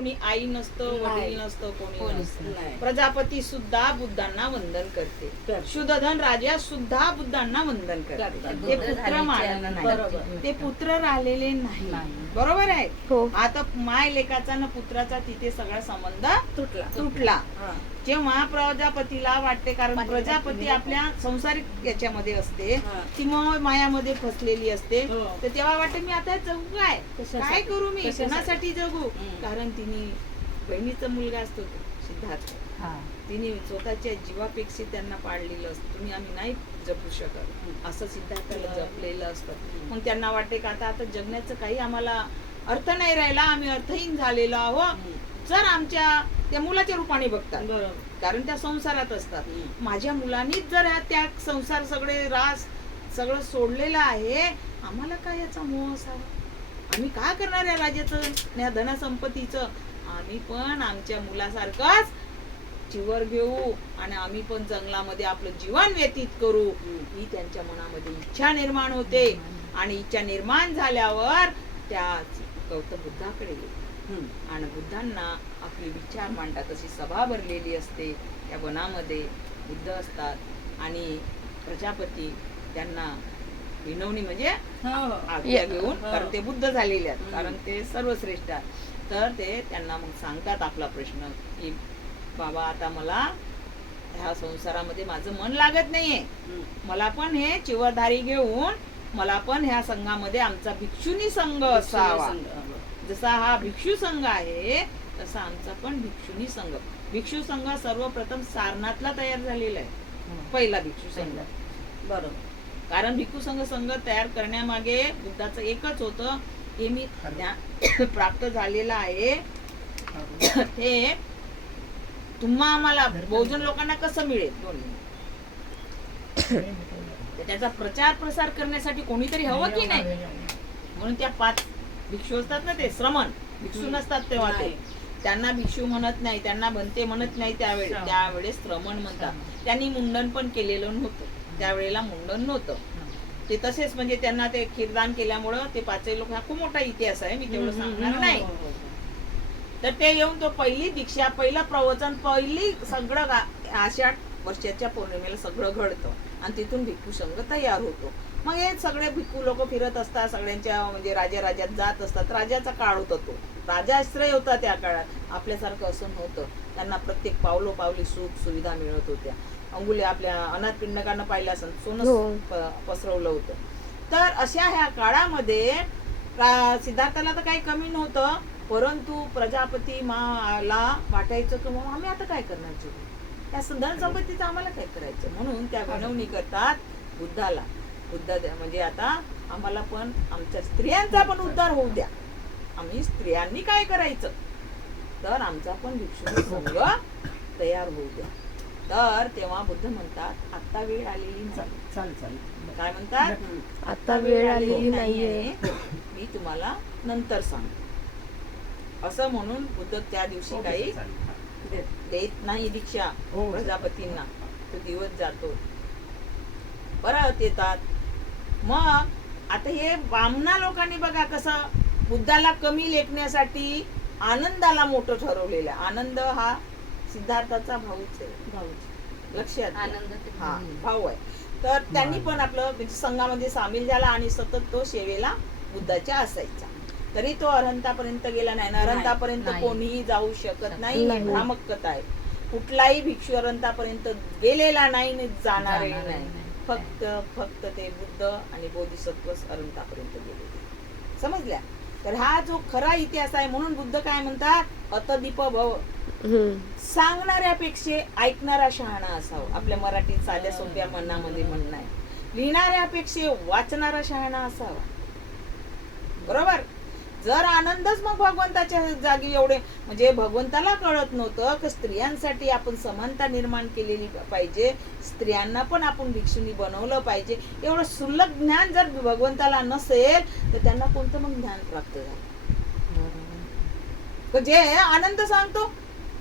कोणी आई नसतं, वडील नसतं, कोणी नसतं. प्रजापती सुद्धा बुद्धांना वंदन करते. शुद्धधन राजा सुद्धा बुद्धांना वंदन करते. ते पुत्र मानत नाही, ते पुत्र राहिलेले नाही. बरोबर आहे. आता माय लेकाचा न पुत्राचा तिथे सगळा संबंध तुटला. जेव्हा प्रजापतीला वाटते, कारण प्रजापती आपल्या संसारिक याच्यामध्ये असते, ती मायामध्ये फसलेली असते, तर तेव्हा वाटते मी आता जगू काय करू, मी कोणासाठी जगू. कारण तिने बहिणीचा मुलगा असतो सिद्धार्थ, तिने स्वतःच्या जीवापेक्षा त्यांना पाळलेलं असतं. तुम्ही आम्ही नाही जपू शकत असं सिद्धार्थाला जपलेलं असतं. मग त्यांना वाटते का आता जगण्याचं काही आम्हाला अर्थ नाही राहिला, आम्ही अर्थहीन झालेलो आहोत. जर आमच्या त्या मुलाच्या रूपाने बघतात, कारण त्या संसारात असतात. माझ्या मुलांनीच जर त्या संसार सगळे रास सगळं सोडलेलं आहे, आम्हाला काय याचा मोह असावा, आम्ही काय करणार या राज्याचं, या धनसंपत्तीचं. आम्ही पण आमच्या मुलासारखंच चिवर घेऊ आणि आम्ही पण जंगलामध्ये आपलं जीवन व्यतीत करू, ही त्यांच्या मनामध्ये इच्छा निर्माण होते. आणि इच्छा निर्माण झाल्यावर त्या गौतम बुद्धाकडे गेले आणि बुद्धांना आपले विचार मांडतात. अशी सभा भरलेली असते, त्या वनामध्ये बुद्ध असतात आणि प्रजापती त्यांना विनवणी म्हणजे आज्ञा घेऊन, कारण ते बुद्ध झालेले आहेत, कारण ते सर्वश्रेष्ठ आहेत. तर ते त्यांना मग सांगतात आपला प्रश्न की बाबा आता मला ह्या संसारामध्ये माझं मन लागत नाहीये, मला पण हे चिवरधारी घेऊन मला पण ह्या संघामध्ये आमचा भिक्षुनी संघ असावा. जसा हा भिक्षू संघ आहे तसा आमचा पण भिक्षुनी संघ. भिक्षू संघ सर्वप्रथम सारनाथला तयार झालेला आहे, पहिला भिक्षू संघ. बरोबर. कारण भिक्षू संघ तयार करण्यामागे बुद्धाचं एकच होतं, हे मी प्राप्त झालेलं आहे ते तुम्हा आम्हाला बहुजन लोकांना कसं मिळेल. त्याचा प्रचार प्रसार करण्यासाठी कोणीतरी हवं की नाही. म्हणून त्या 5 भिक्षू असतात ना, ते श्रमण भिक्षू नसतात तेव्हा, ते त्यांना भिक्षू म्हणत नाही, त्यांना बनते म्हणत नाही. त्यावेळेस श्रमण म्हणतात. त्यांनी मुंडन पण केलेलं नव्हतं, त्यावेळेला मुंडन नव्हतं. ते तसेच म्हणजे त्यांना ते खीरदान केल्यामुळं ते 5 लोक, हा खूप मोठा इतिहास आहे, मी तेवढं सांगणार नाही. तर ते येऊन तो पहिली दीक्षा, पहिलं प्रवचन, पहिली सगळं आषाढ वर्षाच्या पौर्णिमेला सगळं घडतं आणि तिथून भिक्खू संघ तयार होतो. मग हे सगळे भिक्खू लोक फिरत असतात, सगळ्यांच्या म्हणजे राज्यात जात असतात. राजाचा काळ होता तो, राजाश्रय होता त्या काळात. आपल्यासारखं असं नव्हतं, त्यांना प्रत्येक पावलोपावली सुख सुविधा मिळत होत्या. अंगुले आपल्या अनाथ पिंडकांना पाहिलं असं सोनं पसरवलं होतं. तर अशा ह्या काळामध्ये सिद्धार्थाला तर काही कमी नव्हतं, परंतु प्रजापती ला वाटायचं की मग आम्ही आता काय करणार, त्या धन संपत्तीचं आम्हाला काय करायचं. म्हणून त्या विनवणी करतात बुद्धाला. बुद्ध म्हणजे आता आम्हाला पण आमच्या स्त्रियांचा पण उद्धार होऊ द्या, आम्ही स्त्रियांनी काय करायचं, तर आमचा पण भिक्षुनी संघ तयार होऊ द्या. तर तेव्हा बुद्ध म्हणतात आता वेळ आलेली नाही. काय म्हणतात, आता वेळ आलेली नाहीये, मी तुम्हाला नंतर सांगतो. असं म्हणून बुद्ध त्या दिवशी काही देत नाही दीक्षा प्रजापतींना. तो दिवस जातो, परत येतात. मग आता हे वामना लोकांनी बघा कसं बुद्धाला कमी लेखण्यासाठी आनंदाला मोठं ठरवलेलं आहे. आनंद हा सिद्धार्थाचा भाऊच आहे, लक्षात, हा भाऊ आहे. तर त्यांनी पण आपलं म्हणजे संघामध्ये सामील झाला आणि सतत तो सेवेला बुद्धाच्या असायचा. तरी तो अरहंतापर्यंत गेला नाही. अरहंतापर्यंत कोणीही जाऊ शकत नाही, ही भ्रामक कथा आहे. कुठलाही भिक्षू अरहंतापर्यंत गेलेला नाही, जाणारही नाही. फक्त ते बुद्ध आणि बोधिसत्व अरहंतापर्यंत गेलेले, समजल्या. तर हा जो खरा इतिहास आहे. म्हणून बुद्ध काय म्हणतात, अतदीप भव, सांगणाऱ्यापेक्षा ऐकणारा शहाणा असावा. आपल्या मराठीत साध्या सोप्या मनामध्ये म्हणणं आहे. लिहिणाऱ्यापेक्षा वाचणारा शहाणा असावा. बरोबर. जर आनंदच मग भगवंताच्या जागी एवढे, म्हणजे भगवंताला कळत नव्हतं की स्त्रियांसाठी आपण समानता निर्माण केलेली पाहिजे, स्त्रियांना पण आपण भिक्षुनी बनवलं पाहिजे. एवढं सुलभ ज्ञान जर भगवंताला नसेल तर त्यांना कोणतं मग ज्ञान प्राप्त झालं. जे आनंद सांगतो,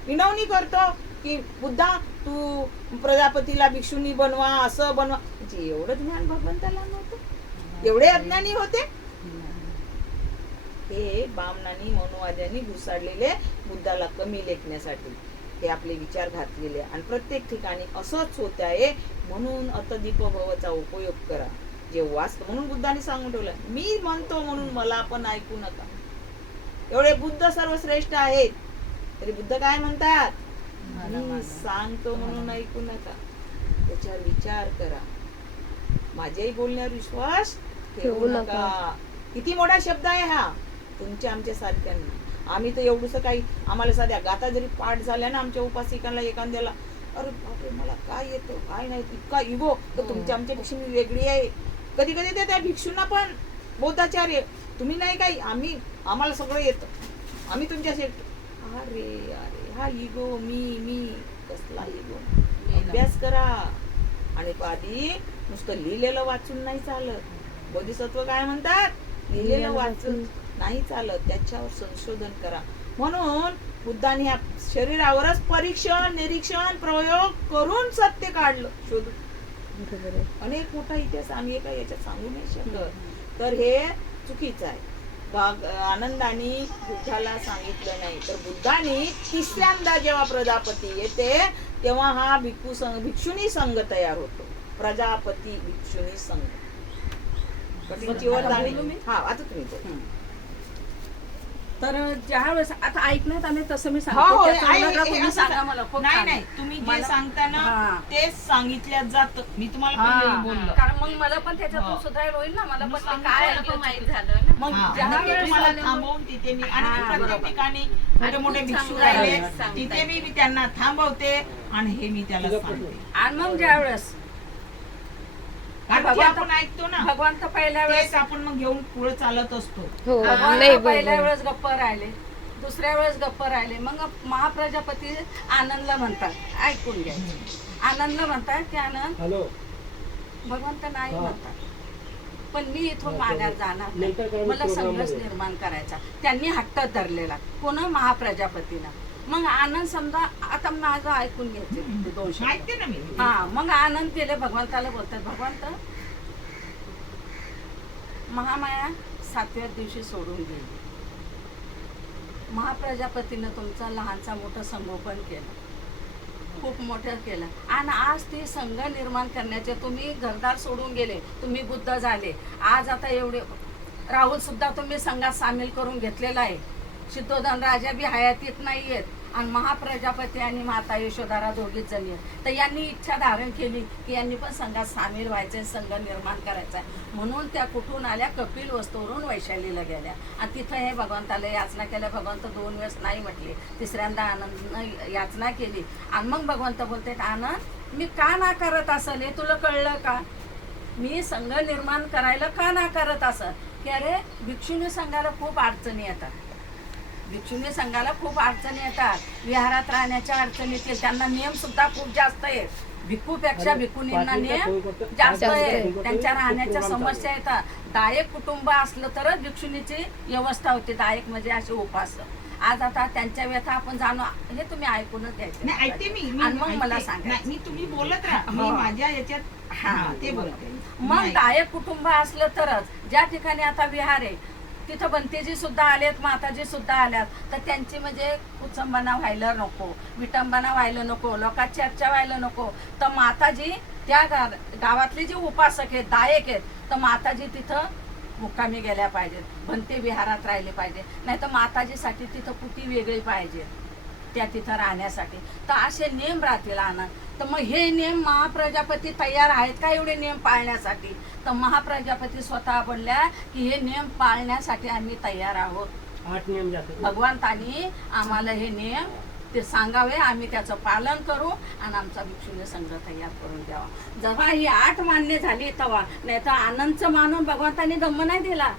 विनवणी करतो की बुद्धा तू प्रजापतीला भिक्षुनी बनवा, असं बनवा, म्हणजे एवढं ज्ञान भगवंताला नव्हतं. एवढे अज्ञानी होते. हे बामणांनी मनोवाद्यांनी घुसाडलेले बुद्धाला कमी लेखण्यासाठी हे आपले विचार घातलेले आणि प्रत्येक ठिकाणी असंच होत आहे. म्हणून अतदीप भवचा उपयोग करा जे वास्तव. म्हणून बुद्धाने सांगून ठेवलं, मी म्हणतो म्हणून मला पण ऐकू नका. एवढे बुद्ध सर्वश्रेष्ठ आहेत तरी बुद्ध काय म्हणतात, मी सांगतो म्हणून ऐकू नका, त्याच्यावर विचार करा, माझ्याही बोलण्यावर विश्वास ठेवू नका. किती मोठा शब्द आहे हा तुमच्या आमच्या सारख्यांना. आम्ही तर एवढंसं काही, आम्हाला साध्या गाता जरी पाठ झाल्या ना आमच्या उपासिकांना एखाद्याला, अरे बापरे मला काय येतं काय नाही, इतका इगो. तर तुमच्या आमच्यापेक्षा मी वेगळी आहे. कधी कधी ते त्या भिक्षूंना पण बौद्धाचार्य, तुम्ही नाही काही, आम्हाला सगळं येतं, आम्ही तुमच्याशी. अरे अरे हा इगो, मी कसला इगो. अभ्यास करा. आणि आधी नुसतं लिहिलेलं वाचून नाही चालत. बोधिसत्व काय म्हणतात, लिहिलेलं वाचून नाही चालत, त्याच्यावर संशोधन करा. म्हणून बुद्धाने ह्या शरीरावरच परीक्षण निरीक्षण प्रयोग करून सत्य काढलं, शोधून. अनेक मोठा इतिहास आम्ही एका याच्यात सांगू नाही शकत. तर हे चुकीचं आहे. आनंदाने बुद्धाला सांगितलं नाही, तर बुद्धाने तिसऱ्यांदा जेव्हा प्रजापती येते तेव्हा हा भिक्षुणी संघ तयार होतो. प्रजापती भिक्षुणी संघ. हा आता तुम्ही बोला. तर ज्या वेळेस आता ऐकण्यात आले तसं मी हो, तुम्ही सांगा मला. नाही तुम्ही जे सांगता ना तेच सांगितल्या जात. मी तुम्हाला पहिले बोललो, कारण मग मला पण त्याच्यातून सुधार होईल ना, मला पण काय माहित झालं. मग ज्या वेळेस मला थांबवून तिथे मी, आणि प्रत्येक ठिकाणी मोठे मोठे भिक्षू राहिले तिथे मी त्यांना थांबवते आणि हे मी त्याला सांगते. आणि मग ज्या वेळेस आपण ऐकतो ना, भगवंत पहिल्या वेळेस आपण मग घेऊन पुढे चालत असतो. पहिल्या वेळेस गप्प राहिले, दुसऱ्या वेळेस गप्प राहिले. मग महाप्रजापती आनंदला म्हणतात, ऐकून घ्या, आनंदला म्हणतात की आनंद भगवंत नाही म्हणतात, पण मी इथून माघार जाणार नाही, मला संघर्ष निर्माण करायचा. त्यांनी हट्ट धरलेला कोण, महाप्रजापतीला. मग आनंद समजा आता माझं ऐकून घ्यायचे दोन माहिती ना मी. हा, मग आनंद गेले भगवंताला बोलतात, भगवंत महामाया 7व्या दिवशी सोडून गेली, महाप्रजापतीनं तुमचा लहानचा मोठं संगोपन केलं, खूप मोठं केलं, आणि आज ती संघ निर्माण करण्याचे तुम्ही घरदार सोडून गेले, तुम्ही बुद्ध झाले. आज आता एवढे राहुल सुद्धा तुम्ही संघात सामील करून घेतलेला आहे. शुद्धोधन राजा बी हयातीत नाही आहेत, आणि महाप्रजापती आणि माता यशोधरा दोघीच जणी आहेत. तर यांनी इच्छा धारण केली की यांनी पण संघात सामील व्हायचे, संघ निर्माण करायचा. म्हणून त्या कुठून आल्या, कपिल वस्तूवरून वैशालीला गेल्या, आणि तिथं हे भगवंताला याचना केल्या. भगवंत 2 वेळेस नाही म्हटले, तिसऱ्यांदा आनंद याचना केली. आणि मग भगवंत बोलते, आनंद मी का ना करत असेल हे तुला कळलं का, मी संघ निर्माण करायला का ना करत असेल, की अरे भिक्षुनी संघाला खूप अडचणी येतात, भिक्षुनी संघाला खूप अडचणी येतात, विहारात राहण्याच्या अडचणी येतील, त्यांना नियम सुद्धा खूप जास्त आहेत. भिक्खूपेक्षा भिक्खुनींना नियम जास्त आहे, त्यांच्या राहण्याच्या समस्या येतात. दायक कुटुंब असलं तरच भिक्षुनीची व्यवस्था होती. दायक म्हणजे असे उपास. आज आता त्यांच्या व्यथा आपण जाणू, हे तुम्ही ऐकूनच घ्यायचे. ऐकते मी, आणि मग मला सांगा, मी तुम्ही बोलत राहा, मी माझ्या याच्यात ते बोलते. मग दायक कुटुंब असलं तरच, ज्या ठिकाणी आता विहार आहे तिथं बंतेजी सुद्धा आलेत, माताजी सुद्धा आल्यात, तर त्यांची म्हणजे कुचंबना व्हायला नको, विटंबना व्हायला नको, लोकात चर्चा व्हायला नको. तर माताजी त्या गावातले जे उपासक आहेत, दायक आहेत, तर माताजी तिथं मुक्कामी गेल्या पाहिजेत, भंते विहारात राहिले पाहिजे. नाही तर माताजीसाठी तिथं कुटी वेगळी पाहिजे त्या तिथं राहण्यासाठी. तर असे नियम राहतील आनंद. तर मग हे नियम महाप्रजापती तयार आहेत का एवढे नियम पाळण्यासाठी? तर महाप्रजापती स्वतः बोलल्या की हे नियम पाळण्यासाठी आम्ही तयार आहोत. 8 नियम भगवंतानी आम्हाला हे नियम ते सांगावे, आम्ही त्याचं पालन करू आणि आमचा भिक्षुनी संघ तयार करून द्यावा. जेव्हा ही 8 मान्य झाली तेव्हा, नाही तर आनंदचं मानून भगवंतानी धम्म नाही दिला,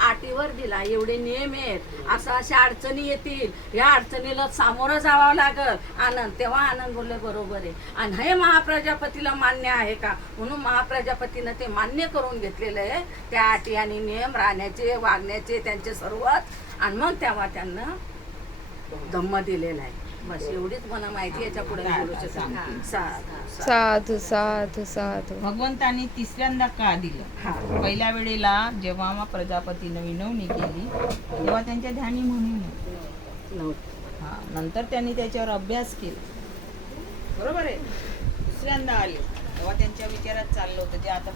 8वर दिला. एवढे नियम आहेत, असं अशा अडचणी येतील, या अडचणीला सामोरं जावं लागल आनंद. तेव्हा आनंद बोलले बरोबर आहे, आणि हे महाप्रजापतीला मान्य आहे का, म्हणून महाप्रजापतीनं ते मान्य करून घेतलेलं आहे, त्या अटी आणि नियम राहण्याचे वागण्याचे त्यांचे सर्वच. आणि मग तेव्हा त्यांना धम्म दिलेला आहे. बस एवढीच मला माहिती, याच्या पुढे आता बोलू शकत सांगते. नाही. साधू साधू साधू साधू. भगवंतानी तिसऱ्यांदा का दिलं? हा पहिल्या वेळेला जेव्हा मग प्रजापतीनं विनवणी केली तेव्हा त्यांच्या ध्यानी म्हणून नव्हतं. हा नंतर त्यांनी त्याच्यावर अभ्यास केला, बरोबर आहे. दुसऱ्यांदा आले तेव्हा त्यांच्या विचारात चाललं होतं जे आता